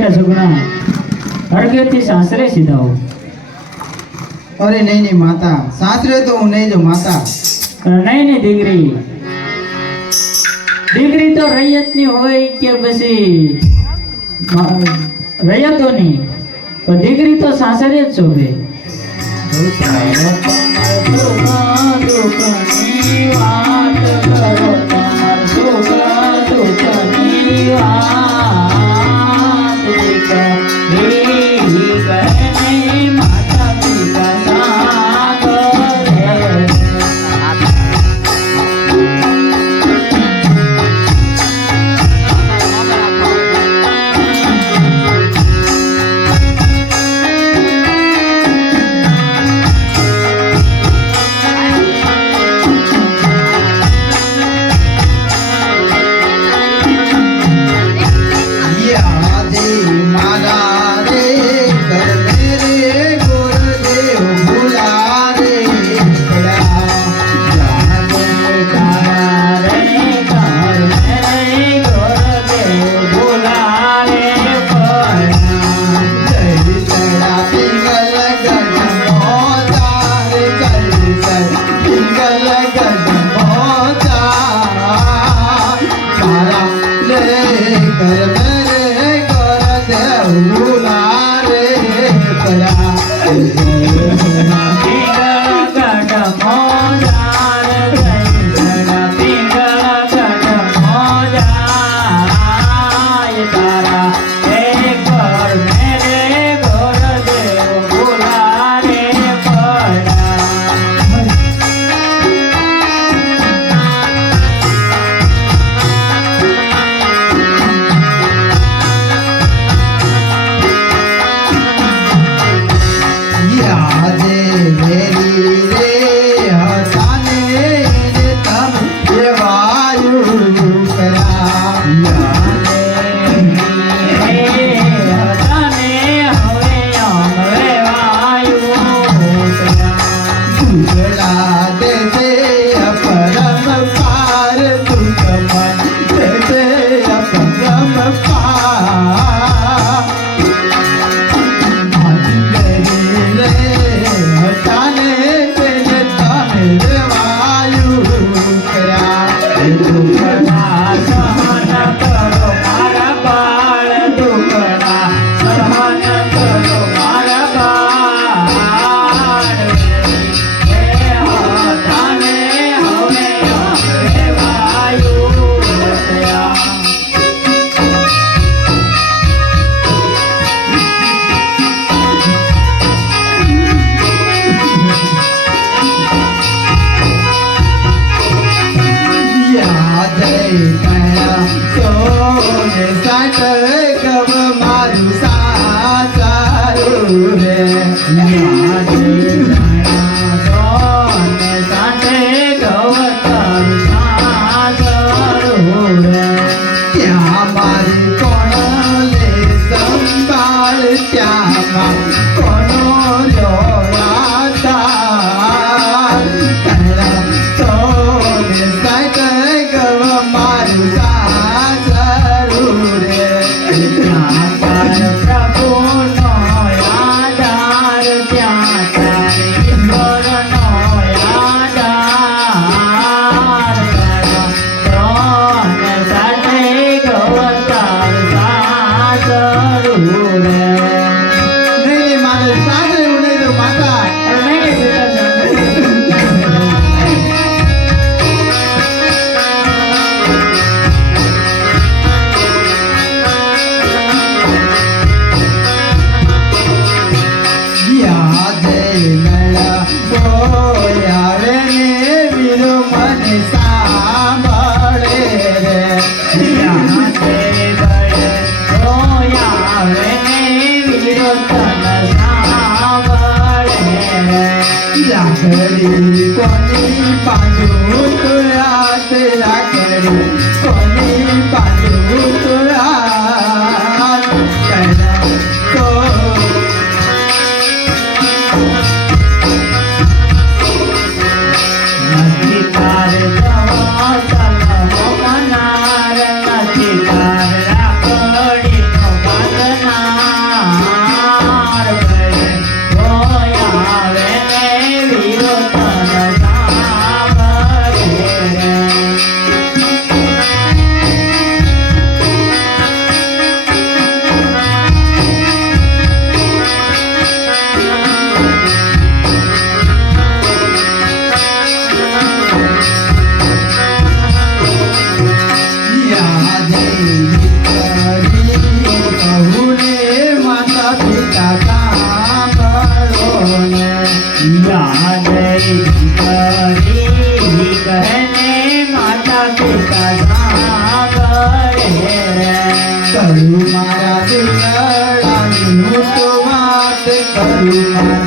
બેટા સુગણા હળગેથી સાસરે સીધાઓ. અરે નહીં નહીં માતા. સાસરે તો હું નહીં જો માતા. નહીં નહીં દીકરી. દીકરી તો રૈયતની હોય કે પછી રૈયતોની. પણ દીકરી તો સાસરે જ શોભે. 沿途。 그래. 나 લાકડી કોની પાછું લાકડી પિતા સાંભળે કરું મારા તો વાત કરું